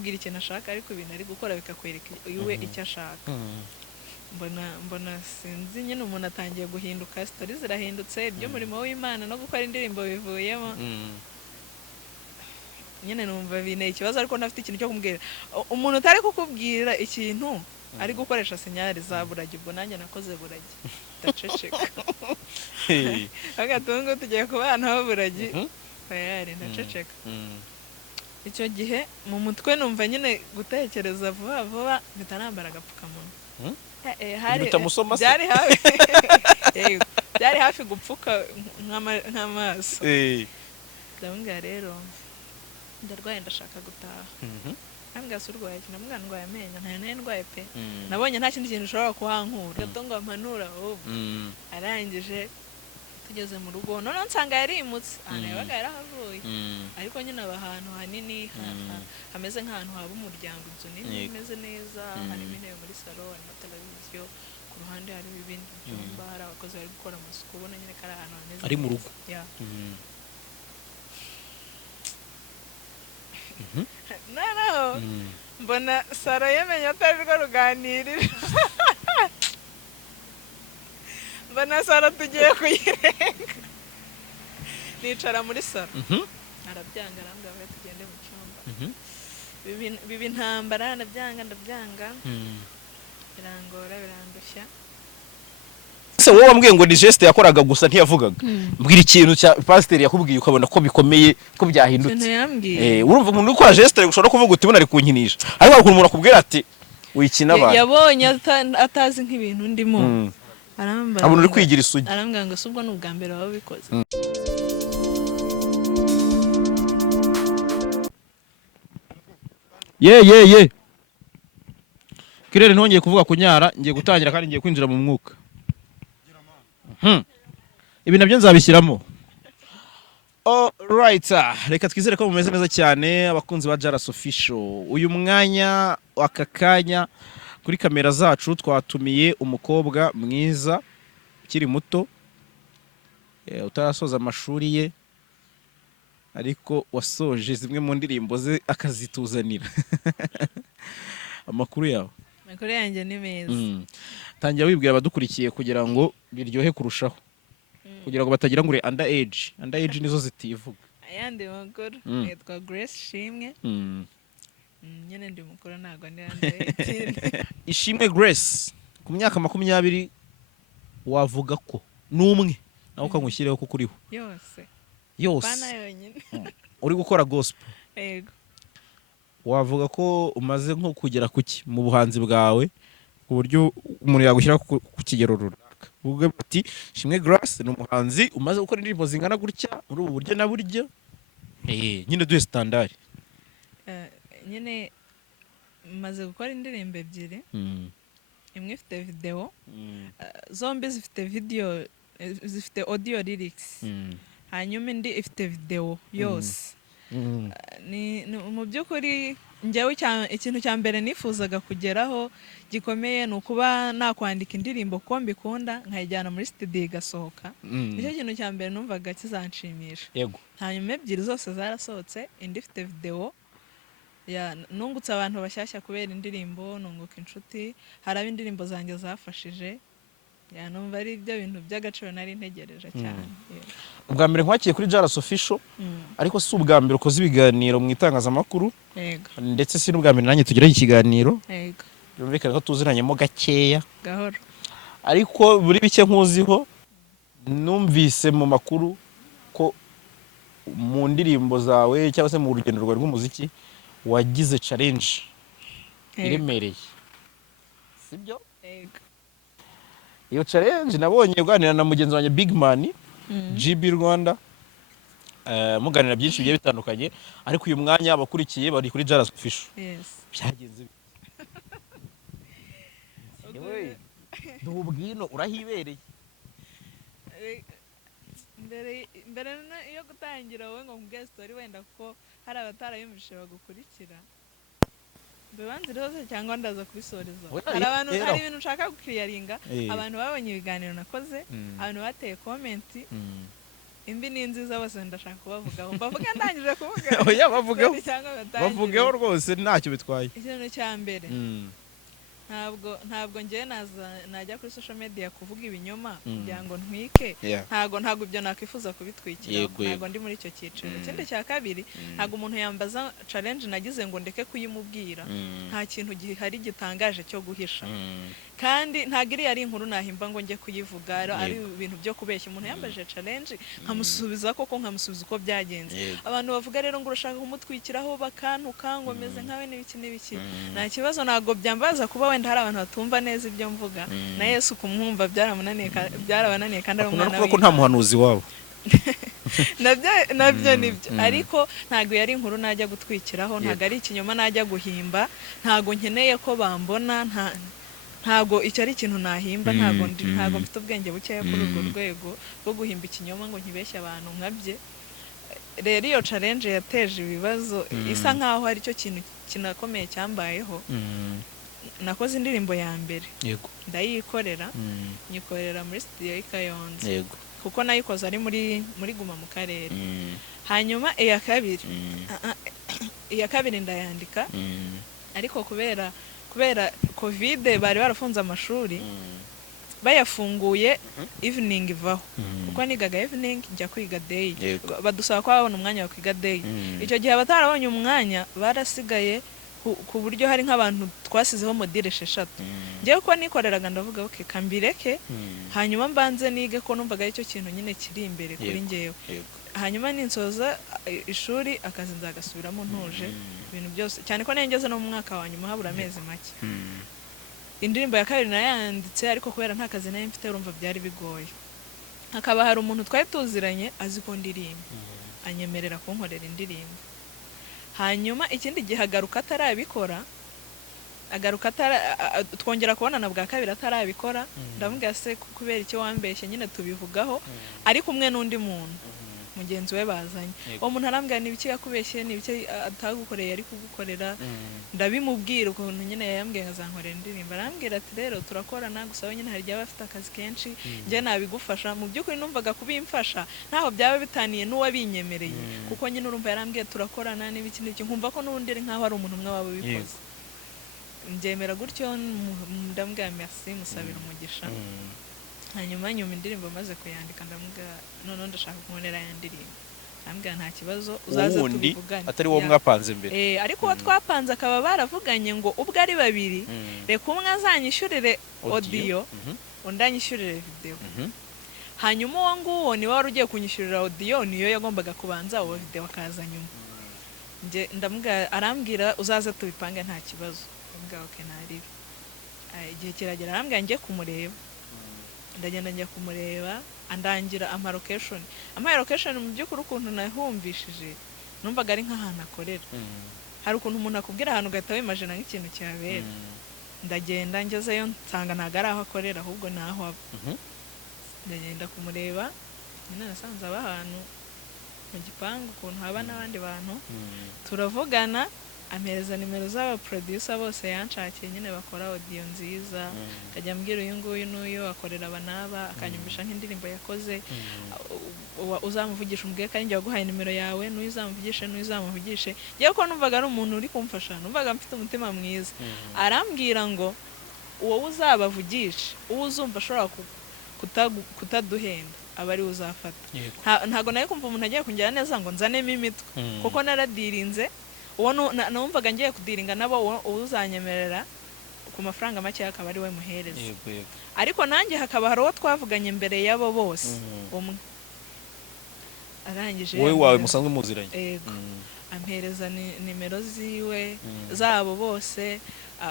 kukubwira ikintu ashaka ariko ibintu ari gukora bikakwereka iwe icyo ashaka. mbona sinzi nyine umuntu atangiye guhinduka, story zirahindutse, iby'umurimo w'Imana no gukora indirimbo bivuyemo. Nyine numva binteye ikibazo ariko ntafite ikintu cyo kumbwira. Umuntu utari kukubwira ikintu ari gukoresha sinyari za buragi, ubwo nanjye nakoze buragi ndaceceka. Agatungo tugiye kubana ho buragi tayari ndaceceka. Icyo gihe mu mutwe numva nyine gutekereza vuba vuba bitanambara agapfukamunwa. Byari hafi gupfuka nk'amaso. Ndabunga rero ndarwaye ndashaka gutaha. Ambwa surwaye kinambwa ndwaye amenyo nta ndwaye pe. Nabonye nta kindi kintu ushobora kuhankura. Gato ngo ampanura ahubwo. Arangije tugeze mu rugo none nsanga yarimutse yabaga yarahavuye. Ariko nyine abahantu hanini hameze nk'ahantu haba umuryango, inzu nini imeze neza, harimo intebe muri salon, harimo televiziyo, ku ruhande hari ibindi byumba, hari abakozi bari gukora amasuku, ubona nyine kari ahantu hameze ari mu rugo. No. Mbona saro yemenye atari rwo ruganirira. Mbona saro tugiye kuyirenga. Nicara muri saro. Arabyanga arambwira ngo tugende mu cyumba. Bibi ntambara ndabyanga. Birangora birandushya. Se wowe wambwiye ngo ni geste yakoraga gusa ntiyavugaga. Mbwira ikintu cya pasiteri yakubwiye ukabona ko bikomeye ko byahindutse. Urumva umuntu ukora geste ushobora kuvuga uti ari kunkinisha. Ariko hari umuntu akubwira ati wikina abantu. Yabonye atazi nk'ibintu ndimo. Arambara. Abona uri kwigira isugi. Arambwira ngo subwo n'ubwa mbere waba bikoze. Ye. Kirere ntongeye kuvuga kunyara, ngiye gutangira kandi ngiye kwinjira mu mwuka. Ibi nabyo nzabishyiramo. Alright, reka twizere ko mumeze neza cyane abakunzi ba Jaras Official. Uyu mwanya akakanya kuri kamera zacu twatumiye umukobwa mwiza ukiri muto, utarasoza amashuri ye ariko wasoje zimwe mu ndirimbo ze akazituzanira. Amakuru yawe? Amakuru yanjye ni meza. Tangira wibwira abadukurikiye kugira ngo biryohe kurushaho, kugira ngo batagira ngo uri underage nizo zitivuga. Ayandi makuru yitwa Grace Ishimwe. Nyene ndi mukuru ntago ndi underage. Ishimwe Grace ku myaka 20 wavuga ko numwe naho kangushyireho ko kuriho yose bana yonyine uri gukora gospel. Yego. Wavuga ko umaze nko kugera kuki mu buhanzi bwawe ku buryo umuntu yagushyira ku kigero runaka. Uvuga ati Ishimwe Grace ni umuhanzi umaze gukora indirimbo zingana gutya muri ubu buryo na buryo. Nyine duhe standard. Nyine maze gukora indirimbo ebyiri. Imwe ifite video, zombi zifite video, zifite audio lyrics. Hanyuma indi ifite video yose. Ni mu by'ukuri njyewe ikintu cya mbere nifuzaga kugeraho gikomeye ni ukuba nakwandika indirimbo ko mbikunda nkayijyana muri studio igasohoka. Nicyo kintu cya mbere numvaga kizanshimisha. Yego. Hanyuma ebyiri zose zarasohotse, indi ifite video. Nungutse abantu bashyashya kubera indirimbo, nunguka inshuti, haraba indirimbo zanjye zafashije. Numva ari ibyo bintu by'agaciro nari ntegereje cyane. Ubwa mbere nkwakiye kuri Jaras Official, ariko si ubwa mbere ukoze ibiganiro mu itangazamakuru. Yego. Ndetse si n'ubwa mbere nanjye tugira ikiganiro. Yego. Byumvikana ko tuziranyemo gakeya. Gahoro. Ariko buri bike nkuziho numvise mu makuru ko mu ndirimbo zawe cyangwa se mu rugendo rwawe rw'umuziki wagize challenge iremereye. Sibyo? Yego. Iyo challenge nabonye uganira na mugenzi wanjye Big Man, GB Rwanda, muganira byinshi bigiye bitandukanye, ariko uyu mwanya abakurikiye bari kuri Jaras Official. Yes. Byagenze bite? Ndubwino urahibereye. Mbere yo gutangira wowe ngo mbwe story wenda ko hari abatarayumvishe bagukurikira. Bibanze rose cyangwa ndaza kubisoreza. Hari ibintu ushaka gukiriyaringa, abantu babonye ibiganiro nakoze, abantu bateye comment. imbi ni nziza bose ndashaka kubavugaho mbavuga ndangije kuvuga oya bavugeho rwose ntacyo bitwaye. ikintu cya mbere ntabwo ngiye najya kuri social media kuvuga ibinyoma kugira ngo ntwike, ntabwo ibyo nakwifuza kubitwikira, ntabwo ndi muri icyo cyiciro. Ikindi cya kabiri, ntabwo umuntu yambaza challenge nagize ngo ndeke kuyimubwira, nta kintu gihari gitangaje cyo guhisha, kandi ntabwo iri ari inkuru nahimba ngo njye kuyivuga, ari ibintu byo kubeshya. Umuntu yambaje challenge nkamusubiza koko, nkamusubiza uko byagenze. Abantu bavuga rero ngo urashaka kumutwikiraho bakantuka ngo meze nkawe n'ibiki, nta kibazo, ntabwo byambaza kuba wenda hari abantu batumva neza ibyo mvuga, na Yesu kumwumva byarabananiye kandi ari umwana w'Imana, ko nta muhanuzi wabo nabyo nibyo, ariko ntabwo yari inkuru najya gutwikiraho, ntabwo ari ikinyoma najya guhimba, ntabwo nkeneye ko bambona, ntabwo icyo ari ikintu nahimba, ntabwo mfite ubwenge bukeya kuri urwo rwego rwo guhimba ikinyoma ngo nkibeshye abantu nkabye. Rero iyo challenge yateje ibibazo, isa nkaho ari cyo kintu kinakomeye cyambayeho. Nakoze indirimbo ya mbere ndayikorera, nyikorera muri studio y'i Kayonza, kuko nayikoze ari muri Guma mu Karere. Hanyuma iya kabiri ndayandika, ariko kubera covid bari barafunze amashuri, bayafunguye evening ivaho, kuko nigaga evening njya kwiga day, badusaba ko babona umwanya wa kwiga day. Icyo gihe abatarabonye umwanya barasigaye, ku buryo hari nk'abantu twasizeho modire 6. Ngiye ko nikoreraga ndavuga okay kambireke, hanyuma mbanze nige ko numvaga ari cyo kintu nyine kiri imbere kuri ngewe. Hanyuma ninsoza ishuri akazi nzagasubiramo ntuje ibintu byose, cyane ko nengeze no mu mwaka wa nyuma habura amezi make. Indirimbo ya kabiri nayanditse, ariko kubera nta kazi nayo mfite urumva byari bigoye. Hakaba hari umuntu twari tuziranye azi ko ndirimba, anyemerera kunkorera indirimbo. Hanyuma ikindi gihe agaruka atarabikora, twongera kubonana bwa kabiri atarabikora, ndamubwira se kubera icyo wambeshye, nyine tubivugaho ari kumwe n'undi muntu mugenzi we bazanye. Uwo muntu arambwira n'ibiki yakubeshye, n'ibiki atagukoreye ari kugukorera, ndabimubwira ukuntu nyine yambwiye ngazankorera indirimbo. Arambwira ati rero turakorana, gusa we nyine hari igihe bafite akazi kenshi, njye nabigufasha. Mu by'ukuri numvaga kubimfasha ntaho byaba bitaniye n'uwabinyemereye, kuko nyine urumva yarambwiye turakorana n'ibiki nkumva ko n'ubundi ari nkaho ari umuntu umwe waba bikoze. Mbyemera gutyo, ndambwira merci, musabira umugisha. Hanyuma indirimbo maze kuyandika ndamubwira none ndashaka kunkorera ya ndirimbo. Arambwira nta kibazo, uzaza tubivugane. Atari wo mwapanze mbere. Ariko uwo twapanze akaba baravuganye ngo ubwo ari babiri, reka umwe azanyishyurire audio, undi anyishyurire video. Hanyuma uwo nguwo niwe wari ugiye kunyishyurira audio, niyo yagombaga kubanza, uwo video akaza nyuma. Ndamubwira, arambwira uzaza tubipange nta kibazo. Ndamubwira okay naribi. Igihe kiragera arambwira njye kumureba. Ndagenda njya kumureba, andangira location. Location mu by'ukuri ukuntu nahumvishije numvaga ari nk'ahantu akorera. Hari ukuntu umuntu akubwira ahantu ugahita wimagina nk'ikintu cyabera. Ndagenda ngezeyo nsanga ntago ari aho akorera, ahubwo ni aho aba. Ndagenda kumureba, nyine nasanze aba ahantu mu gipangu, ukuntu haba n'abandi bantu. Turavugana, ampereza nimero z'aba producer bose yanshakiye nyine bakora audio nziza, akajya ambwira uyu nguyu n'uyu akorera abanaba, akanyumvisha nk'indirimbo yakoze, uzamuvugisha umbwiye kandi njye waguhaye nimero yawe, n'uyu uzamuvugishe. Ngiye ko numvaga ari umuntu uri kumfasha, numvaga mfite umutima mwiza. Arambwira ngo uwo uzabavugisha, uwo uzumva ashobora kutaduhenda aba ari uzafata. Ntago nayo kumva umuntu agiye kungira neza ngo nzanemo imitwe, kuko naradirinze. Uwo numvaga ngiye kudiringa nabo, uzanyemerera ku mafaranga make akaba ari we muhereza. Ariko nanjye hakaba hari uwo twavuganye mbere yabo bose, umwe arangije wowe wawe musanzwe muziranye. Ampereza nimero ziwe zabo bose,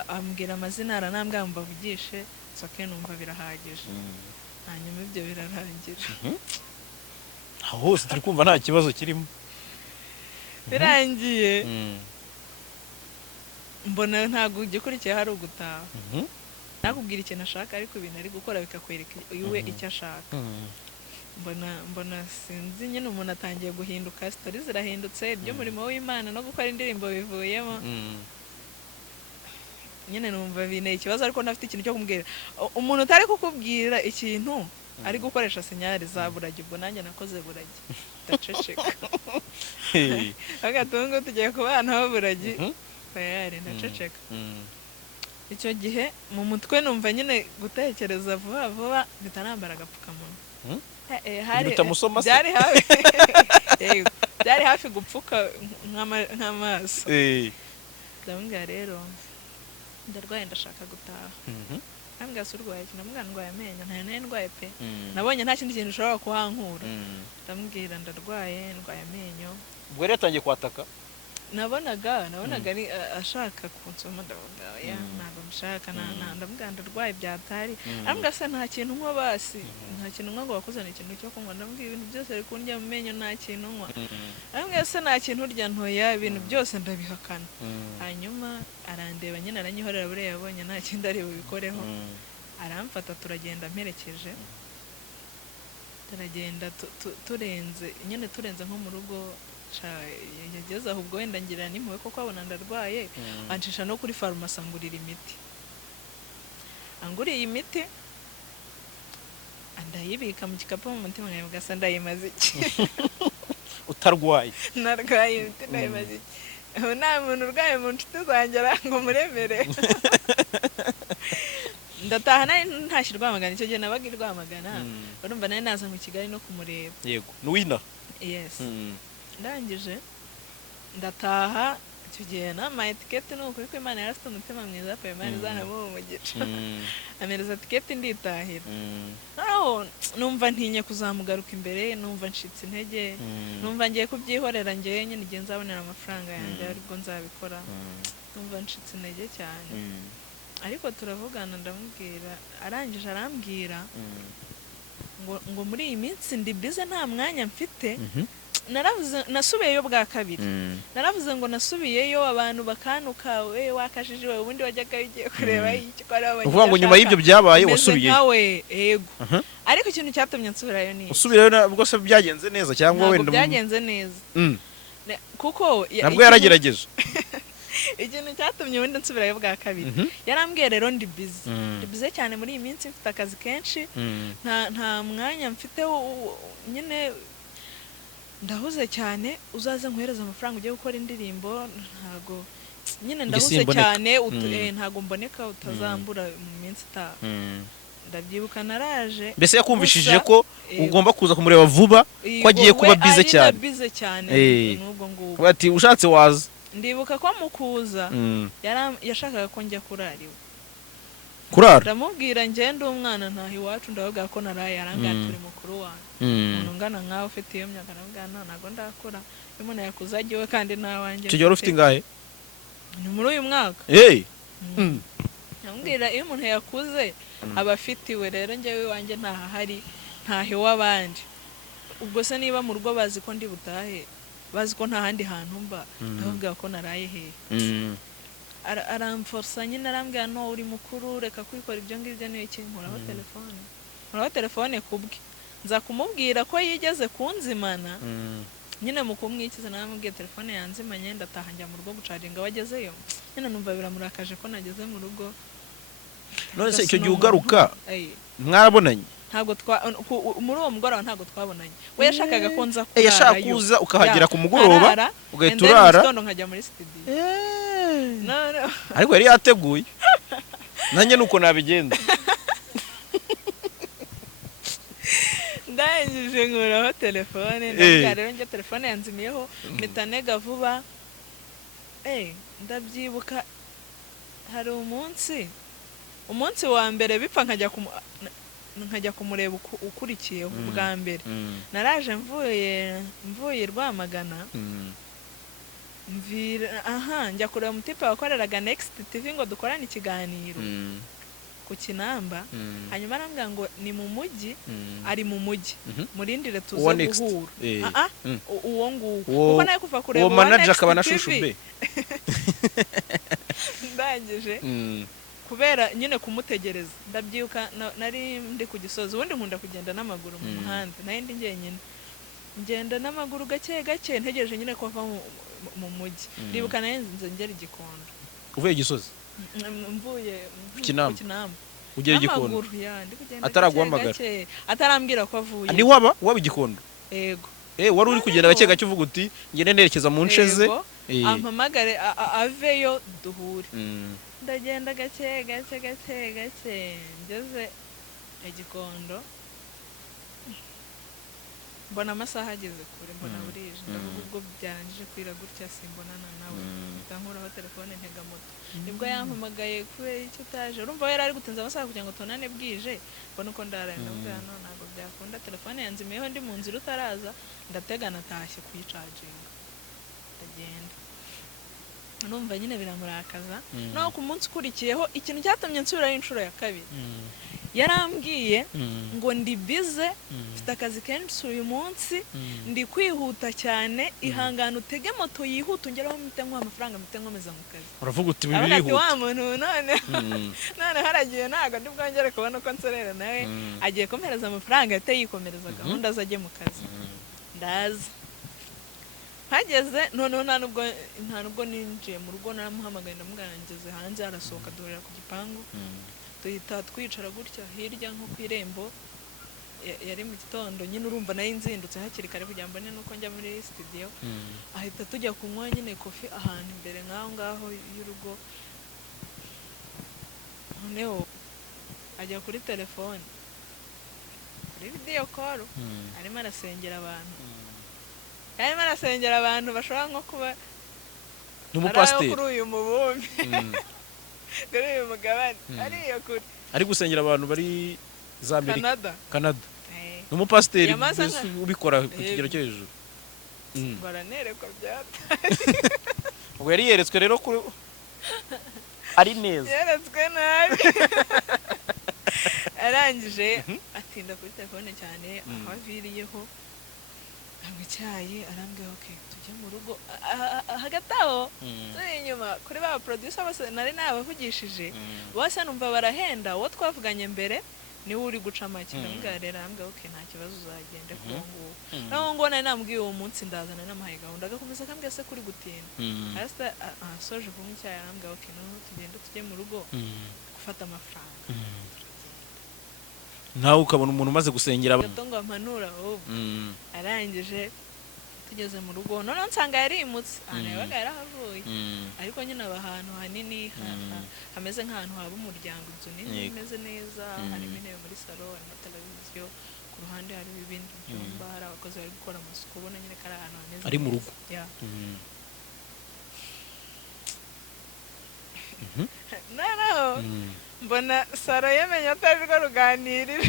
ambwira amazina, aranambwira mbavugishe, soke numva birahagije. Hanyuma ibyo birarangira. Hose turi kumva nta kibazo kirimo. Birangiye mbona ntago igikurikiye hari ugutaha. Nakubwira ikintu ashaka, ariko ibintu ari gukora bikakwereka iwe icyo ashaka. Mbona sinzi, nyine umuntu atangiye guhinduka, stories zirahindutse, ibyo murimo w'Imana no gukora indirimbo bivuyemo. Nyine numva bine ikibazo, ariko nafite ikintu cyo kumbwira. Umuntu utari kukubwira ikintu ari gukoresha sinyari za buragi, ubwo nanjye nakoze buragi ndaceceka. Agatungo tugiye kubana buragi tayari ndaceceka. Icyo gihe mu mutwe numva nyine gutekereza vuba vuba bitanambara agapfukamunwa. Byari hafi gupfuka nk'amaso. Ndamubwira rero ndarwaye ndashaka gutaha. Ambwira se urwaye iki? Ndamubwira ndwaye amenyo. Nta nari ndwaye pe, nabonye nta kindi kintu ushobora kuhankura. Ndamubwira ndwaye amenyo. Ubwo rero yatangiye kwataka. Nabonaga ari ashaka kunsoma, ndavuga ya ntabwo mbishaka, ndamubwira ndarwaye byatari. Ambwira se nta kintu nkwa basi, nta kintu nkwa ngo wakuzana ikintu cyo kunywa. Ndamubwira ibintu byose biri kundya mu menyo nta kintu nkwa. Ambwira se nta kintu urya ntoya, ibintu byose ndabihakana. Hanyuma arandeba nyine aranyihorera, buriya yabonye nta kindi ari bubikoreho. Aramfata turagenda mperekeje, turagenda turenze nko mu rugo. Yageze aho ubwo wenda ngira n'impuhwe kuko abona ndarwaye, ancisha no kuri farumasi angurira imiti. Anguriye imiti ndayibika mu gikapu, mu mutima nkavuga se ndayimaze iki? Utarwaye. Narwaye imiti ndayimaze iki? Nta muntu urwaye mu nshuti zanjye ngo muremere. Ndataha nari ntashye Rwamagana, icyo gihe nabaga i Rwamagana, urumva nari naza mu Kigali no kumureba. Yego, nuwina. Yes. Ndangije ndataha, icyo gihe nama etiketi n'ukuri ko Imana yarafite umutima mwiza pe, Imana izanamuha umugisha. Amereza etiketi nditahira. Naho numva ntinye kuzamugaruka imbere, numva nshitse intege, numva ngiye kubyihorera ngiye nyine igihe nzabonera amafaranga yanjye aribwo nzabikora. Numva nshitse intege cyane. Ariko turavugana ndamubwira, arangije arambwira ngo muri iyi minsi ndi bize nta mwanya mfite. Naravuze nasubiyeyo bwa kabiri. Naravuze ngo nasubiyeyo abantu bakanuka, we wakashije we ubundi wajyaga ugiye kureba iki ko ari abanye. Uvuga ngo nyuma y'ibyo byabaye wasubiyeyo. Nawe yego. Ariko ikintu cyatumye nsubirayo ni usubirayo ubwo se byagenze neza cyangwa wenda byagenze neza. Kuko nabwo yaragerageje. Ikintu cyatumye wenda nsubirayo bwa kabiri, yarambwiye rero ndi bize cyane muri iyi minsi, mfite akazi kenshi, nta mwanya mfite nyine ndahuze cyane, uzaze nkohereza amafaranga ugiye gukora indirimbo. Ntago nyine ndahuze cyane, ntago mboneka, utazambura mu minsi itaha. Ndabyibuka naraje. Mbese yakumvishije ko ugomba kuza kumureba vuba, ko agiye kuba bize cyane. Bize cyane n'ubwo ngubwo. Bati ushatse waza. Ndibuka ko mukuza yashakaga ko njya kurariwe. Kurara? Ndamubwira ngende umwana ntahi iwacu, ndavuga ko naraye. Arambwira turi mukuru wanjye. Umuntu ungana nkawe ufite iyo myaka, ndavuga ntago ndakora. Iyo umuntu yakuze agiwe kandi nawanjye. Icyo gihe ufite ingahe? Ni muri uyu mwaka. Ndamubwira iyo umuntu yakuze aba afitiwe, rero njyewe iwanjye ntahahari, ntahe w'abandi. Ubwo se niba mu rugo bazi ko ndi butahe, bazi ko nta handi hantu mba, ndavuga ko naraye hehe. Aramforsa nyine arambwira no uri mukuru, reka kwikora ibyo ngibyo n'iki. Nkuraho telefone kubwe, nza kumubwira ko yigeze kunzimana. Nyine mu kumwikiza naramubwiye telefone yanzimanye, ndataha njya mu rugo gucaringa. Wagezeyo nyine numva biramurakaje ko nageze mu rugo. None se icyo gihe ugaruka mwarabonanye? Ntabwo muri uwo mugoroba ntabwo twabonanye. We yashakaga ko nza kurara. Yashaka kuza ukahagera ku mugoroba ugahita urara, nkajya muri studio. Ariko yari yateguye. Nanjye nuko nabigenza. Ndangije nkuraho telefone, ndabwira rero njye telefone yanzimiyeho, mpita ntega vuba. Ndabyibuka hari umunsi wa mbere bipfa nkajya kumureba ukurikiyeho bwa mbere. Naraje mvuye Rwamagana, njya kureba umutipe wakoreraga Next TV ngo dukorane ikiganiro ku Kinamba. Hanyuma arambwira ngo ni mu mujyi, ari mu mujyi, murindire tuze guhura. Uwo nguwo kuko nawe kuva kureba uwo manager akaba na shushu be. Ndangije kubera nyine kumutegereza, ndabyiuka nari ndi ku Gisozi. Ubundi nkunda kugenda n'amaguru mu muhanda, nayo ndi njyenyine ngenda n'amaguru gake gake, ntegereje nyine ko ava mu mujyi. Ndibuka nayo nze ngera Gikondo. Uvuye Gisozi? Mvuye ku Kinamba. ugera igikondo amaguru ya ndi kugenda ataraguhamagara atarambwira ko avuye ni waba igikondo yego wari uri kugenda gake gake uvuga uti ngene nerekeza mu nsheze ampamagare aveyo duhure ndagenda gake ngeze igikondo mbona amasaha ageze kure mbona burije ndavuga ubwo byarangije kwira gutya simbonana nawe ndankuraho telefone ntega moto nibwo yampamagaye kubera icyo utaje urumva yari ari gutinza amasaha kugira ngo tubonane bwije mbona uko ndaraye ndavuga ntabwo byakunda telefone yanzimiyeho ndi mu nzira utaraza ndatega natashye kuyicaginga ndagenda numva nyine biramurakaza no ku munsi ukurikiyeho ikintu cyatumye nsubirayo inshuro ya kabiri yarambwiye ngo ndi bize mfite akazi kenshi uyu munsi ndi kwihuta cyane ihangana utege moto yihuta ungeraho mpite nk'uha amafaranga mpite nkomeza mu kazi uravuga uti birihuta wa muntu none haragiye ntabwo ndi bwongere kubona uko nsorera nawe agiye kumpereza amafaranga yahita yikomereza gahunda ze ajye mu kazi ndaza hageze noneho nta nubwo ninjiye mu rugo naramuhamagaye ndamubwira ngeze hanze arasohoka duhurira ku gipangu tuhita twicara gutya hirya nko ku irembo yari mu gitondo nyine urumva nayo nzindutse hakiri kare kugira mbone nuko njya muri studio ahita tujya kunywa nyine kofi ahantu imbere nk'aho ngaho y'urugo noneho ajya kuri telefone kuri video call arimo arasengera abantu bashobora nko kuba n'umupasiteri kuri uyu mubumbi kuri uyu mugabane ariyo kuri ari gusengera abantu bari za Amerika Canada n'umupasiteri ubikora ku kigero cyo hejuru baranerekwa byata ubwo yari yeretswe rero kuri ari neza yeretswe nabi arangije atinda kuri telefone cyane aho aviriyeho ntabwo icyayi arambwira okay tujye mu rugo hagati aho turi inyuma kuri ba producer bose nari nabavugishije bose numva barahenda uwo twavuganye mbere niwe uri guca make ndamubwira rero arambwira okay nta kibazo uzagende kuko ngubu naho ngo nari namubwiye uwo munsi ndazana n'amahaye gahunda agakomeza akambwira se kuri gutinda hasi asoje kunywa icyayi arambwira okay noneho tugende tujye mu rugo gufata amafaranga nawe ukabona umuntu umaze gusengera abantu ngo ampanura ahubwo arangije tugeze mu rugo none nsanga yarimutse ahantu yabaga yarahavuye ariko nyine aba ahantu hanini hameze nk'ahantu haba umuryango inzu nini imeze neza harimo intebe muri salo harimo televiziyo ku ruhande hariho ibindi byumba hari abakozi bari gukora amasuku ubona nyine ko ari ahantu hameze ari mu rugo noneho mbona saro yemenye atari rwo ruganirira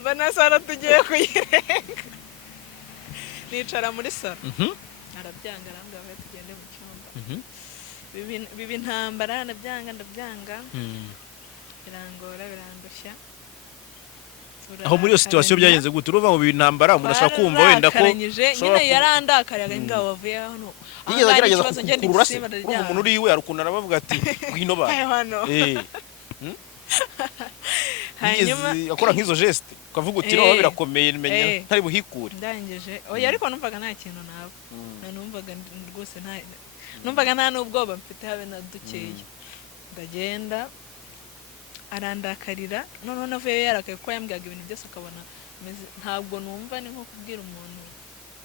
mbona saro tugiye kuyirenga nicara muri saro arabyanga arambwira ngo tugende mu cyumba biba intambara ndabyanga birangora birandushya aho muri iyo situation byagenze gute uruva mu intambara umuntu ashaka kumva wenda ko nyine yarandakariye ngaho wavuye hano yigeze agerageza kukurura se umuntu uri iwe arukunda arabavuga ati ngwino ba hanyuma akora nk'izo geste ukavuga uti no birakomeye menya ntari buhikure ndangije oya ariko numvaga nta kintu nabo numvaga rwose numvaga nta n'ubwoba mfite habe na dukeye ndagenda arandakarira noneho navuye yarakaye kuko yambwiraga ibintu byose akabona ntabwo numva ni nko kubwira umuntu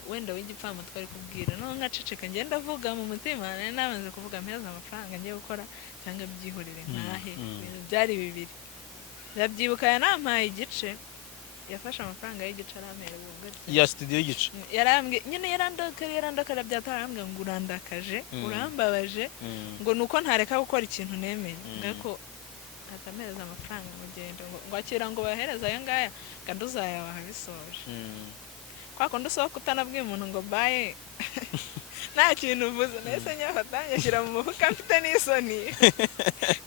wenda w'igipfama twari kubwira no ngaceceka ngenda avuga mu mutima nari namaze kuvuga mpeza amafaranga ngiye gukora cyangwa byihurire ntahe byari bibiri ndabyibuka yanampaye igice yafashe amafaranga y'igice arampera ya studio y'igice yarambwiye nyine yarandakara byatarambwiye ngo urandakaje urambabaje ngo nuko ntareka gukora ikintu nemeye ngako atamereza amafaranga mugende ngo akira ngo bahereza aya ngaya kandi uzayabaha bisoje kwa kundi usohoka utanabwiye umuntu ngo baye nta kintu uvuze nahise nyafata nyashyira mu mufuka mfite n'isoni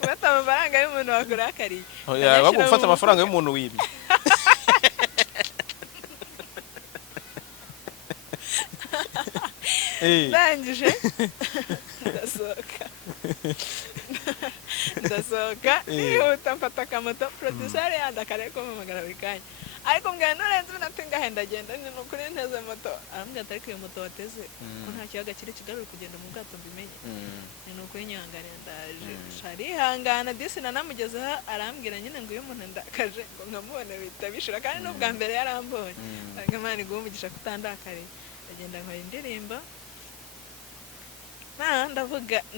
gufata amafaranga y'umuntu wakurakariye bagufata amafaranga y'umuntu wibye ndangije ndasohoka yihuta mfata akamoto producer yandakariye ko mpamagara buri kanya ariko mbwira nurenze iminota ingahe ndagenda ni ukuri nteze moto arambwira ati ariko iyo moto wateze ko nta kiyaga kiri kigarura kugenda mu bwato mbimenye ni ukuri nyihanganira ndaje arihangana disi nanamugezeho arambwira nyine ngo iyo umuntu ndakaje ngo nkamubona bihita bishira kandi n'ubwa mbere yarambonye Imana iguhe umugisha kutandakariye ndagenda nkora indirimbo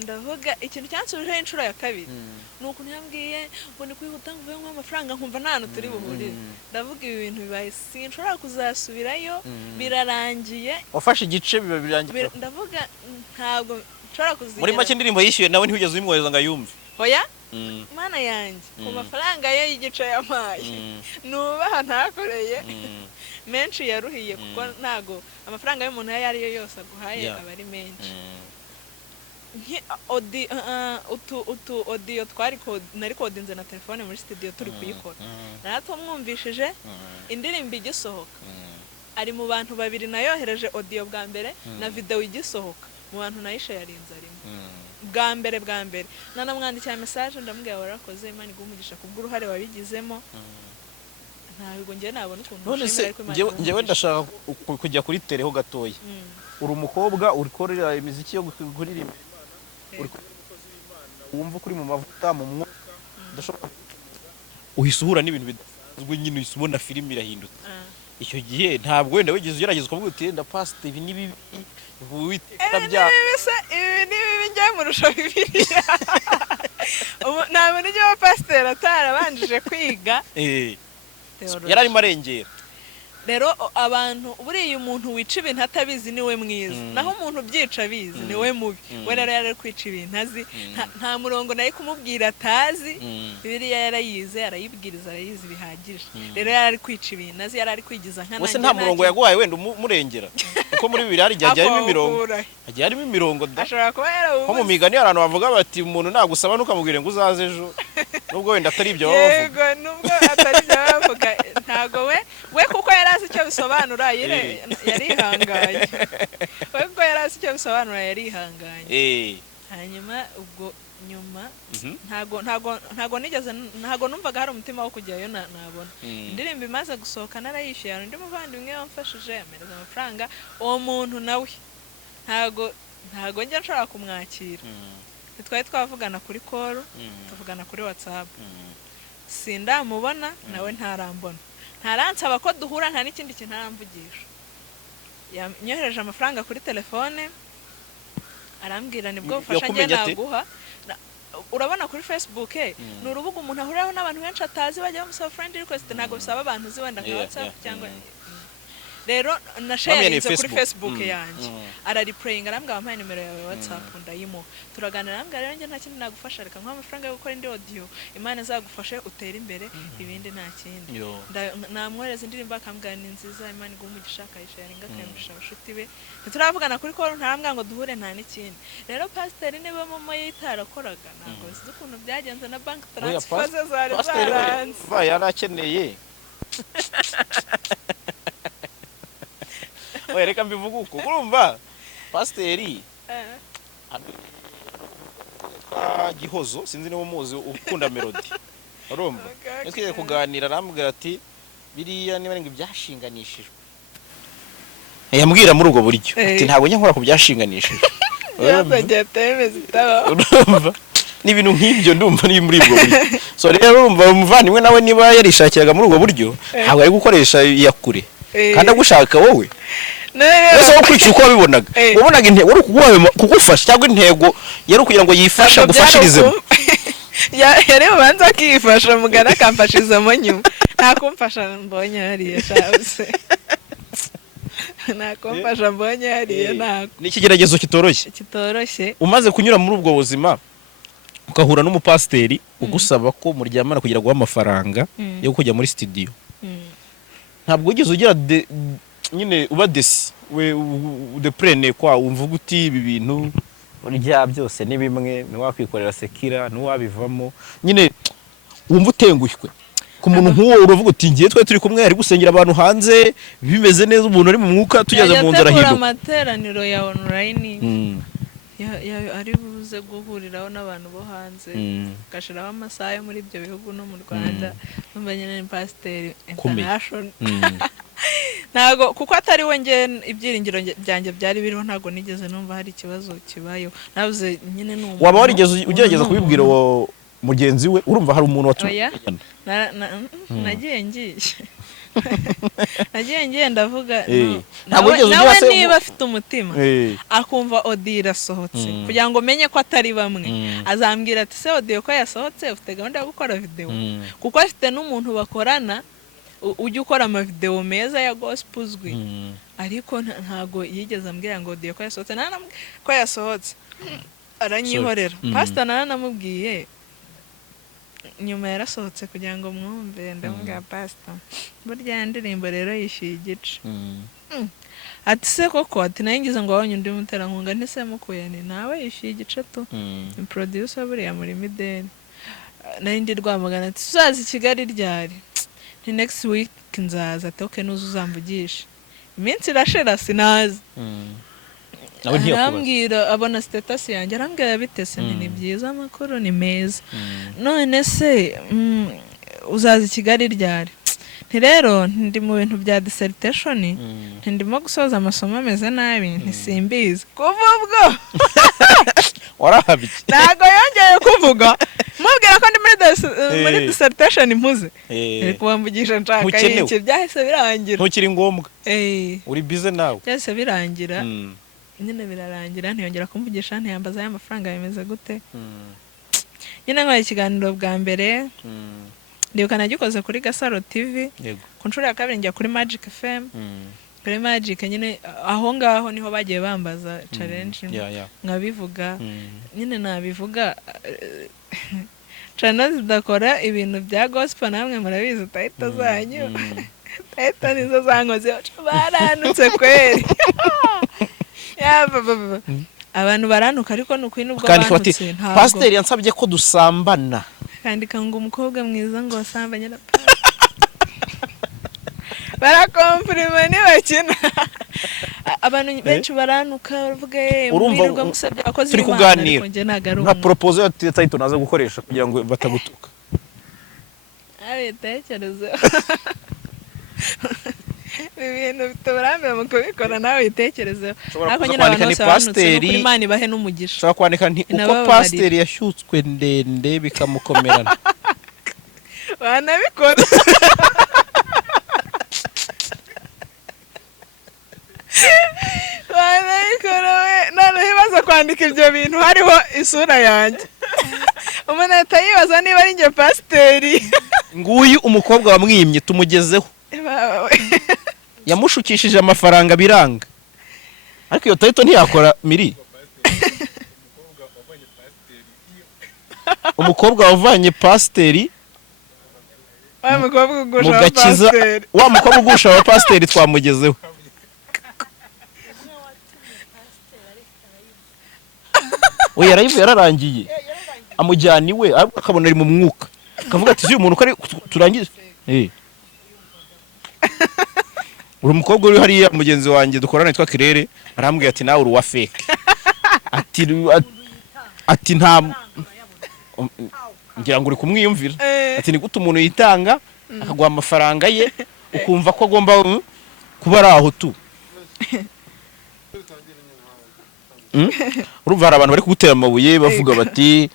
ndavuga ikintu cyansubije inshuro ya kabiri ni ukuntu yambwiye ngo ni kwihuta ngo uvuye nk'amafaranga nkumva nta hantu turi buhurire ndavuga ibi bintu bibaye sinshobora kuzasubirayo birarangiye wafashe igice biba birangiye ndavuga ntabwo nshobora kuzigera muri make indirimbo yishyuye nawe ntibigeze ubimwohereza ngo ayumve hoya mana yanjye ku mafaranga ye y'igice yampaye nubaha ntakoreye menshi yaruhiye kuko ntago amafaranga y'umuntu ayo ari yo yose aguhaye aba ari menshi utu audio nari kodinze na telefone muri studio turi kuyikora naratumwumvishije indirimbo igisohoka ari mu bantu babiri nayohereje audio bwa mbere na video igisohoka mu bantu nayisha yarinze arimo bwa mbere nanamwandikiye message ndamubwira warakoze Imana iguhe umugisha kubw'uruhare wabigizemo ntabwo ngiye nabona ukuntu none se ngewe ndashaka kujya kuri teleho gatoya uri umukobwa urikorera imiziki yo kuririmba uri umukozi w'Imana wumva kuri mu mavuta mu mwuka ndashobora uhise uhura n'ibintu bidasanzwe nyine uhise ubona filime irahindutse icyo gihe ntabwo wenda wigeze ugerageza kuvuga uti nda pasiteri ni bibi witeka bya ibi njye murusha Bibiliya ntabwo nijye wa pasiteri atarabanjije kwiga yararimo arengera rero abantu buriya umuntu wica ibintu atabizi niwe mwiza naho umuntu byica abizi niwe mubi we rero yari kwica ibintu azi nta murongo nayo kumubwira atazi Bibiliya yarayize arayibwiriza arayizi bihagije rero yari kwica ibintu azi yari kwigiza nka nanjye nta murongo yaguhaye wenda umurengera kuko muri Bibiliya hagiye harimo imirongo ashobora kuba yarawubuze nko mu migani abantu bavuga bati umuntu nagusaba ntukamubwire ngo uzaze ejo nubwo wenda atari ibyo bavuga yego nubwo atari ibyo bavuga ntago we kuko yarazi icyo bisobanura yarihanganye we kuko yarazi icyo bisobanura yarihanganye hanyuma ubwo nyuma ntago numvaga hari umutima wo kujyayo nabona indirimbo imaze gusohoka narayishyuye hari undi muvandimwe wamfashije amereza amafaranga uwo muntu nawe ntago njya nshobora kumwakira twari twavugana kuri call tuvugana kuri WhatsApp sindamubona nawe ntarambona ntaransaba ko duhura nta n'ikindi kintu aramvugisha yanyohereje amafaranga kuri telefone arambwira nibwo bufasha njye naguha urabona kuri Facebook ni urubuga umuntu ahuriraho n'abantu benshi atazi bajya bamusaba friend request ntago bisaba abantu uzi wenda nka WhatsApp cyangwa rero nasharinze kuri Facebook yanjye arareplaying arambwira wampaye nimero yawe WhatsApp ndayimuha turaganira arambwira rero njye nta kindi nagufasha reka nkwa amafaranga yo gukora indi audio Imana izagufashe utere imbere ibindi nta kindi namworeza indirimbo akambwira ni nziza Imana iguhe umugisha akayisharinga akayumvisha abashuti be turavugana kuri call ntarambwira ngo duhure nta n'ikindi rero pasiteri niba mama yitarakoraga ntabwo uzi ukuntu byagenze na bank transfer zari zaranze yarakeneye reka mbivuga uko urumva pasiteri Gihozo sinzi niba umuzi ukunda melody urumva twigiye kuganira arambwira ati biriya niba ngo byashinganishijwe yambwira muri ubwo buryo ati ntabwo njya nkora ku byashinganishijwe urumva n'ibintu nk'ibyo ndumva ni muri ubwo buryo so rero urumva umuvandimwe nawe niba yarishakiraga muri ubwo buryo ntabwo ari gukoresha iyakure kandi agushaka wowe ese wo kwica uko wabibonaga wabonaga intego uri kugufasha cyangwa intego yari kugira ngo yifasha gufashirizemo yari ubanza akifasha mugana akamfashirizamo nyuma ntakumfasha mbonye hariya cyose ntakumfasha mbonye hariya ntabwo ni ikigeragezo kitoroshye umaze kunyura muri ubwo buzima ukahura n'umupasiteri ugusaba ko muryamana kugira ngo amafaranga yo kujya muri studio ntabwo ugeze ugira nyine uba desi we udeprene kwa umvuga uti ibi bintu urya byose ni bimwe ni wakwikorera sekira ni wabivamo nyine wumva utengushywe ku muntu nk'uwo uravuga uti ngiye turi kumwe ari gusengera abantu hanze bimeze neza umuntu ari mu mwuka tugeze mu nzira hindo amateraniro ya online ari buze guhuriraho n'abantu bo hanze gashiraho amasaha yo muri ibyo bihugu no mu Rwanda numva nyine ni pasiteri international ntago kuko atari we nge ibyiringiro byanjye byari biriho ntago nigeze numva hari ikibazo kibayo navuze nyine n'umuntu waba warigeze ugerageza kubibwira mugenzi we urumva hari umuntu watumye nagiye ngiye ndavuga nawe niba afite umutima akumva audio irasohotse kugira ngo menye ko atari bamwe azambwira ati se audio ko yasohotse ufite gahunda yo gukora video kuko afite n'umuntu bakorana ujya ukora amavideo meza ya gospel uzwi ariko ntago yigeze ambwira ngo audio ko yasohotse ko yasohotse aranyihorera pastor naramubwiye nyuma yarasohotse kugira ngo mwumve ndamubwira pastor burya ndirimbo rero yishiye igice ati se koko ati nayingize ngo wabonye undi muterankunga ntise mukuye ni nawe yishiye igice tu producer buriya muri mideni nayindi rwamagana ati tuzazi Kigali ryari ni next week nzaza ati okay nuzu uzamvugisha iminsi irashira sinazi arambwira abona status yanjye arambwira bitese ni byiza amakuru ni meza none se uzazi Kigali ryari nti rero ndi mu bintu bya dissertation ndimo gusoza amasomo ameze nabi ntisimbizi kuva ubwo warahabye ntago yongeye kuvuga mubwira ko ndi muri dissertation mpuze ariko wamvugisha nshaka iki byahise birangira ntukiri ngombwa uri busy nawe byahise birangira nyine birarangira ntiyongera kumvugisha ntiyambaza y'amafranga bimeze gute nyine nkora ikiganiro bwa mbere ndibuka nagikoze kuri Gasaro TV ku nshuro ya kabiri njya kuri Magic FM kuri Magic nyine aho ngaho niho bagiye bambaza challenge nkabivuga nyine nabivuga channel zidakora ibintu bya gospel namwe murabizi title zanyu title nizo zankoze baranutse kweri abantu baranuka ariko nuko nubwo banutse ntabwo pasiteri yansabye ko dusambana kandika ngo umukobwa mwiza ngo wasambanye na barakomprima ni bakina abantu benshi baranuka bavuga urumva musabye akoze turi kuganira nta proposal ya title naza gukoresha kugira ngo batagutuka abitekerezo ibintu bitabarambe mu kubikora nawe witekerezeho ariko nyine abantu bose baranutse kuri Imana ibahe n'umugisha ushobora kwandika nti uko pasiteri yashutswe ndende bikamukomerana wanabikora we none hibaza kwandika ibyo bintu hariho isura yanjye umuntu atayibaza niba ari njye pasiteri nguyu umukobwa wamwimye tumugezeho yamushukishije amafaranga biranga ariko iyo title ntiyakora miri umukobwa wavanye pasiteri wa mukobwa ugusha wa pasiteri twamugezeho we yarayivuye yararangiye amujyana iwe akabona ari mu mwuka akavuga ati uyu muntu ko ari turangize uri umukobwa uri hariya mugenzi wanjye dukorana yitwa Kirere arambwiye ati nawe uri wa fake ati nta ngira ngo uri kumwiyumvira ati ni gute umuntu yitanga akaguha amafaranga ye ukumva ko agomba kuba ari aho tu urumva hari abantu bari kugutera amabuye bavuga bati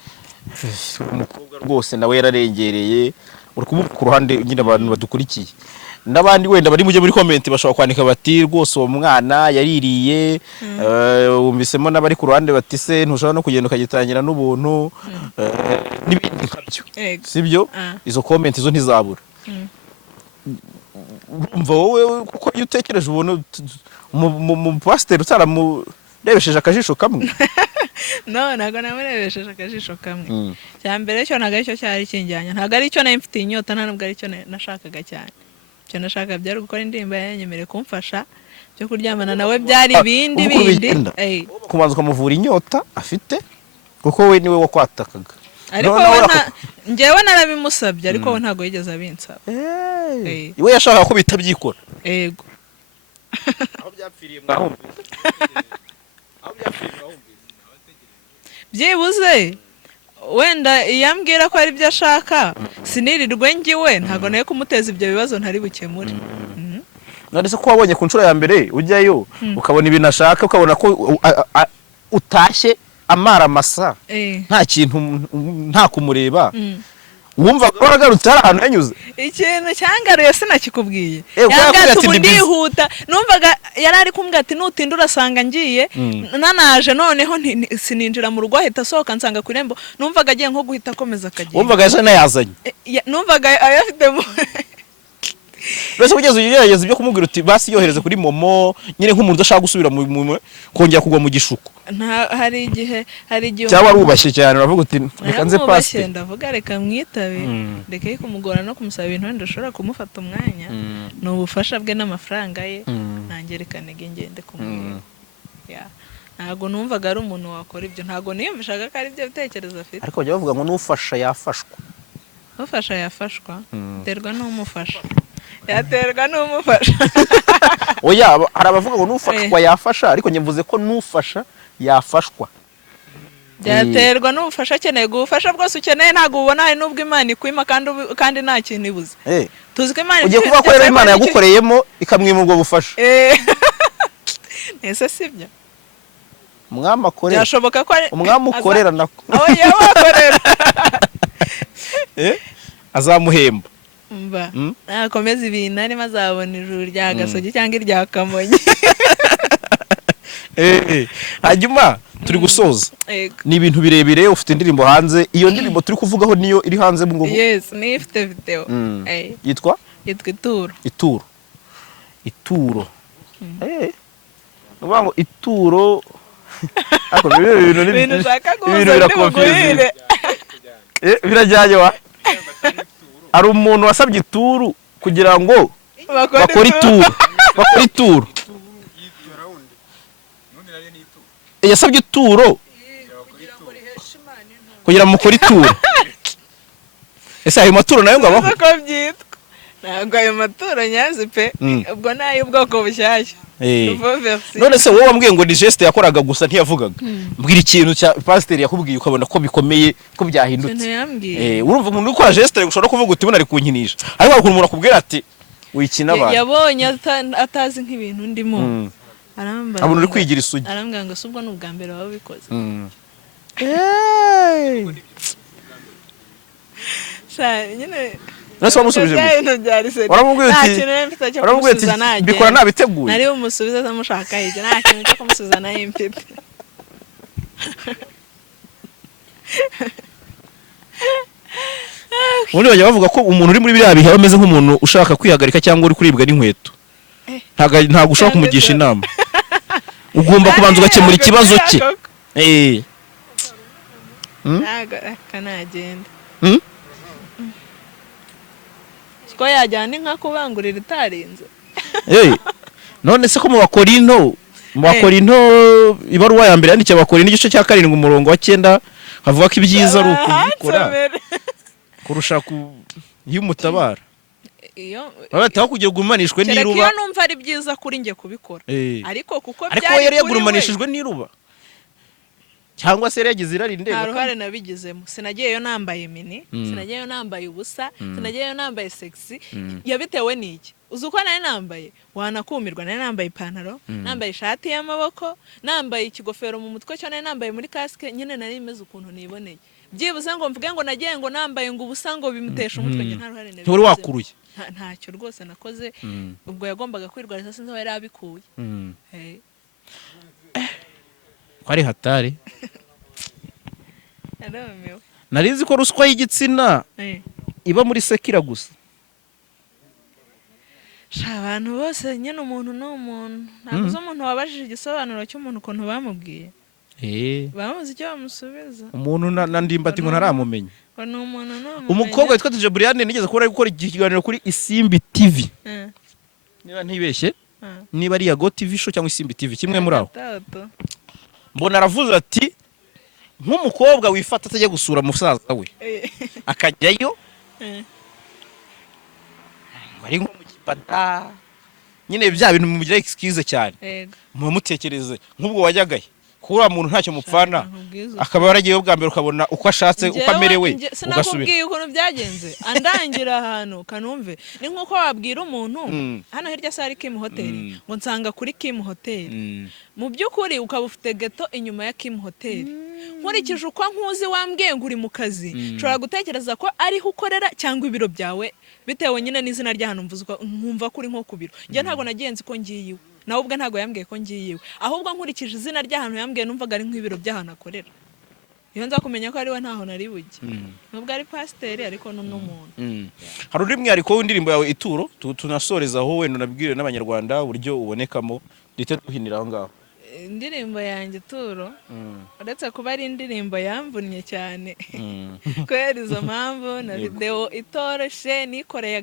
umukobwa rwose nawe yararengereye uri kuvuga ku ruhande nyine abantu badukurikiye n'abandi wenda bari mujye muri comment bashobora kwandika bati rwose uwo mwana yaririye wumvisemo n'abari ku ruhande bati se ntushobora no kugenda ukagitangira n'ubuntu n'ibindi nkabyo sibyo izo comment zo ntizabura umva wowe kuko iyo utekereje ubuntu mu pasiteri utaramurebesheje akajisho kamwe no ntago namurebesheje akajisho kamwe cya mbere cyo ntago aricyo cyari kinjyanye ntago aricyo nari mfite inyota ntabwo aricyo nashakaga cyane cyo nashaka byari gukora indirimbo yanyemereye kumfasha cyo kuryamana nawe byari bindi kubanza ukamuvura inyota afite kuko we niwe wakwatakaga ariko njyewe narabimusabye ariko we ntago yigeze abinsaba iwe yashaka ko bitabyikora yego aho byapfiriye mwahumvise byibuze wenda iyambwira ko ari byo ashaka sinirirwe ngiwe ntago nayo kumuteza ibyo bibazo ntari bukemure. none se ko wabonye ku nshuro ya mbere ujyayo ukabona ibintu ashaka ukabona ko utashye amara masa nta kintu nta kumureba wumva waragarutse hari ahantu yanyuze ikintu cyangaruye sinakikubwiye yangatse ubu ndihuta numvaga yari ari kumbwira ati nutinda urasanga ngiye nanaje noneho sininjira mu rugo ahita asohoka nsanga ku irembo numvaga agiye nko guhita akomeza akagenda wumvaga yasa nayazanye numvaga ayafite Rese kugeza ugerageza ibyo kumubwira uti basi yohereze kuri momo nyine nk'umuntu udashaka gusubira mu kongera kugwa mu gishuko. Hari igihe cyaba rubashye cyane uravuga uti reka nze Pasiteri ndavuga reka mwitabe reka kumugora no kumusaba ibintu wenda ushobora kumufata umwanya ni ubufasha bwe n'amafranga ye nangerekane ngende kumubwira. Ntago numvaga ari umuntu wakora ibyo ntago niyumvishaga ko ari byo bitekerezo afite. Ariko bajya bavuga ngo n'ufasha yafashwa. Ufasha yafashwa terwa n'umufasha. Yaterwa n'umufasha. Oya hari abavuga ngo n'ufashwa yafasha ariko nyemvuze ko n'ufasha yafashwa. Byaterwa n'ubufasha akeneye gufasha bwose ukeneye ntago ubona hari n'ubwo Imana ikwima kandi nta kintu ibuze. Tuzi ko Imana ugiye kuvuga ko rero Imana yagukoreyemo ikamwima ubwo bufasha. Ese sibyo umwami akorera byashoboka ko umwami ukorera nako oya wakorera azamuhemba mba nakomeza ibintu arimo azabona ijuru rya Gasogi cyangwa irya Kamonyi. hanyuma turi gusoza ni ibintu birebire ufite indirimbo hanze iyo ndirimbo turi kuvugaho niyo iri hanze mu ngufu. Yes ni ifite video yitwa ituro ngo ituro ako ibintu birakonfuse birajyanye wa ari umuntu wasabye ituru kugira ngo bakore ituro yasabye ituro kugira ngo mukore ituro. Ese ayo maturo nayo ngabaho ntabwo ayo maturo nyazi pe ubwo nayo ubwoko bushyashya. None se wowe wambwiye ngo ni geste yakoraga gusa ntiyavugaga mbwira ikintu cya Pasiteri yakubwiye ukabona ko bikomeye ko byahindutse. Urumva umuntu ukora geste ushobora kuvuga uti buna ari kunkinisha ariko ukuntu umuntu akubwira ati wikina abantu yabonye atazi nk'ibintu ndimo arambara abona uri kwigira isugi arambwira ngo subwo n'ubwa mbere waba bikoze. Nyine nase wamusubije waramubwiye ati bikora nabiteguye nari umusubiza amushaka hirya nta kintu cyo kumusubiza nayo mfite. ubundi bajya bavuga ko umuntu uri muri biriya bihe aba ameze nk'umuntu ushaka kwihagarika cyangwa uri kuribwa n'inkweto ntabwo ushaka kumugisha inama ugomba kubanza ugakemura ikibazo cye. Kanagenda ko yajyana inka kubangurira itarinze. None se ko mu Bakorinto ibaruwa ya mbere yandikiye Abakorinto igice cya 7 umurongo wa 9 havuga ko ibyiza ari ukubikora kurusha y'umutabara babataho kugira gumanishwe n'iruba. Kereka numva ari byiza kuri nge kubikora ariko kuko byari ariko yari yagurumanishijwe n'iruba cyangwa se yagize irari ndende nta ruhare nabigizemo. Sinagiyeyo nambaye mini sinagiyeyo nambaye ubusa sinagiyeyo nambaye sexy yabitewe n'iki uzi uko nari nambaye wanakumirwa nari nambaye ipantaro nambaye ishati y'amaboko nambaye ikigofero mu mutwe cyo nari nambaye muri casque nyine nari imeze ukuntu niboneye byibuze ngo mvuge ngo nagiye ngo nambaye ngo ubusa ngo bimutesha umutwe nta ruhare nabigizemo. Nturi wakuruye ntacyo rwose nakoze ubwo yagombaga kwirwariza sinzi aho yari abikuye. Kwari hatari narizi ko ruswa y'igitsina iba muri sekira gusa. Abantu bose nyine umuntu n'umuntu ntabwo uzi umuntu wabajije igisobanuro cy'umuntu ukuntu bamubwiye bamuzi icyo bamusubiza umuntu na ndimbati ngo ntaramumenya ni umuntu umukobwa witwa Tije Briane nigeze kubona ari gukora ikiganiro kuri Isimbi TV niba ntibeshye niba ari Yago TV show cyangwa Isimbi TV kimwe muri aho mbona aravuze ati nk'umukobwa wifata atajya gusura musaza we akajyayo bari nko mu gipata nyine bya bintu mugira excuse cyane mutekereze nk'ubwo wajyagaye kura muntu ntacyo mupfana akaba yaragiye bwa mbere ukabona uko ashatse uko amerewe ugasubira sinakubwiye ukuntu byagenze andangira ahantu kanumve ni nkuko wabwira umuntu hano hirya sari Kim Hotel ngo nsanga kuri Kim Hotel mu byukuri ukaba ufite geto inyuma ya Kim Hotel nkurikije uko nkuzi wambwiye ngo uri mu kazi nshobora gutekereza ko ariho ukorera cyangwa ibiro byawe bitewe nyine n'izina ry'ahantu nkumva kuri nko ku biro njye ntago nagenze ko ngiye nawe ubwo ntago yambwiye ko ngiye ahubwo nkurikije izina ry'ahantu yambwiye numvaga ari nk'ibiro by'ahantu akorera iyo nza kumenya ko ari we ntaho nari bujye nubwo ari pasiteri ariko n'umuntu hari undi mwihariko w'indirimbo yawe Ituro tunasorezaho wenda unabwire n'abanyarwanda uburyo ubonekamo ndetse tuhinira aho ngaho indirimbo yanjye Ituro uretse kuba ari indirimbo yamvunnye cyane kubera izo mpamvu na video itoroshe nikoreye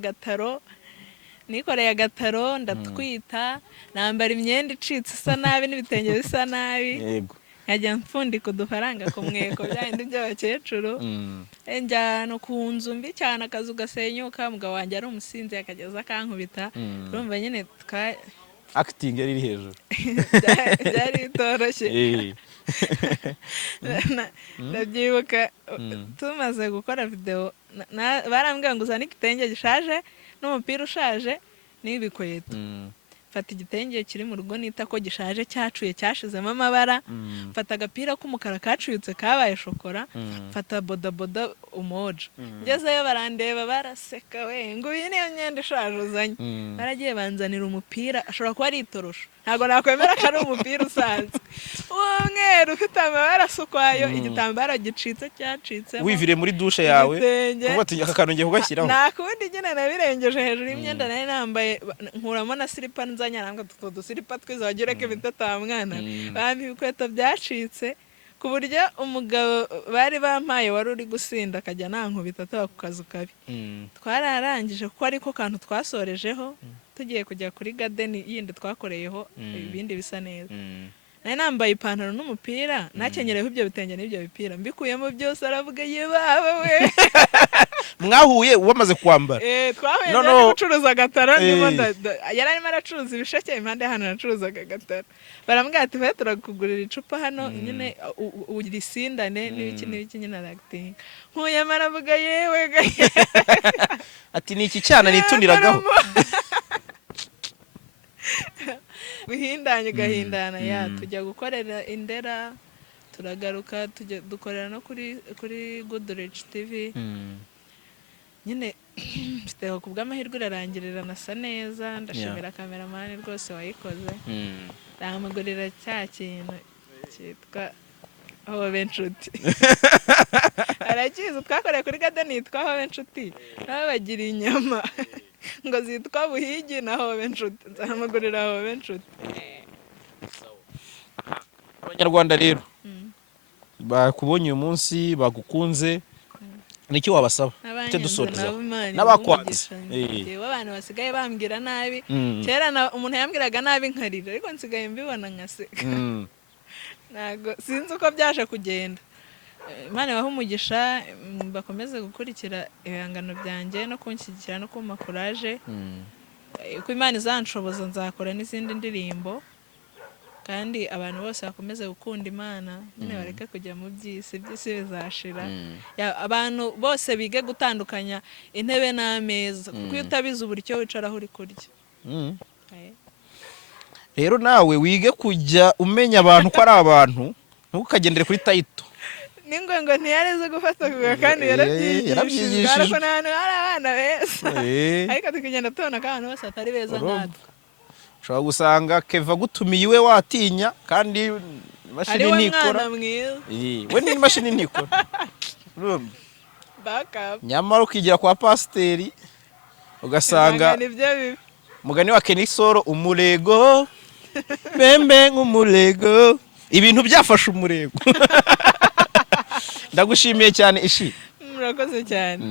agataro ndatwita nambara imyenda icitse isa nabi n'ibitenge bisa nabi nkajya mfundika udufaranga ku mweko byandi by'abakecuru njyana ku nzu mbi cyane akazu gasenyuka umugabo wanjye ari umusinzi akageza akankubita urumva nyine acting yari iri hejuru byari bitoroshye ndabyibuka tumaze gukora video barambwira ngo uzane igitenge gishaje n'umupira ushaje n'ibikweto fata igitenge kiri mu rugo nita ko gishaje cyacuye cyashizemo amabara fata agapira k'umukara kacuyutse kabaye shokora fata bodaboda umoja ngezeyo barandeba baraseka we ngo iyi niyo myenda ishaje uzanye baragiye banzanira umupira ashobora kuba ari itorosho ntabwo nakwemera ko ari umupira usanzwe umweru ufite amabara asukwayo igitambaro gicitse cyacitse wivire muri dushe yawe kuva ati aka kantu ngiye kugashyiraho nta kundi nyine nabirengeje hejuru y'imyenda nari nambaye nkuramo na silipa nzanya nambwa dusilipa twiza wagira ko bitata mwana bambi ibikweto byacitse ku buryo umugabo bari bampaye wari uri gusinda akajya nankubita ataba ku kazu kabi twararangije kuko ariko kantu twasorejeho tugiye kujya kuri garden yindi twakoreyeho ibindi bisa neza nari nambaye ipantaro n'umupira nakenyereho ibyo bitenge n'ibyo bipira mbikuyemo byose aravuga yebawe we mwahuye wamaze kwambara twahuye no gucuruza agataro yari arimo aracuruza ibisheke impande hano aracuruzaga agataro barambwira ati we turakugurira icupa hano nyine urisindane n'ibiki nyine aracting nkuyemo aravuga yewe ati ni iki cyana nituniragaho guhindanya gahindana tujya gukorera Indera turagaruka dukorera no kuri Goodrich TV nyine mfiteho kubw'amahirwe irarangirira nasa neza ndashimira cameraman rwose wayikoze ndamugurira cya kintu cyitwa aho benshuti arakizi twakoreye kuri garden yitwa aho benshuti nabo bagira inyama ngo zitwa buhigi naho benshuti nzamugurira aho benshuti abanyarwanda rero bakubonye uyu munsi bagukunze niki wabasaba icyo dusoreza n'abakwanze abantu basigaye bambwira nabi kera umuntu yambwiraga nabi nkarira ariko nsigaye mbibona nkaseka nago sinzi uko byaje kugenda Imana baha umugisha bakomeze gukurikira ibihangano byanjye no kunshyigikira no kumpa courage uko Imana izanshoboza nzakora n'izindi ndirimbo kandi abantu bose bakomeze gukunda Imana nyine bareke kujya mu by'isi bizashira abantu bose bige gutandukanya intebe n'ameza kuko iyo utabizi uburyo wicaraho uri kurya rero nawe wige kujya umenya abantu ko ari abantu ntukagendere kuri tayito n'ingwe ntiyareze gufata kuga kandi yarabyigishije ariko n'ahantu hari abana beza ariko tukigenda tubona ko abantu bose atari beza natwe ushobora gusanga Keva gutumiye iwe watinya kandi imashini ntikora we ni imashini ntikora nyamara ukigira kwa pasiteri ugasanga mugani wa Kenisoro umurego bembe nk'umurego ibintu byafashe umurego ndagushimiye cyane Ishi murakoze cyane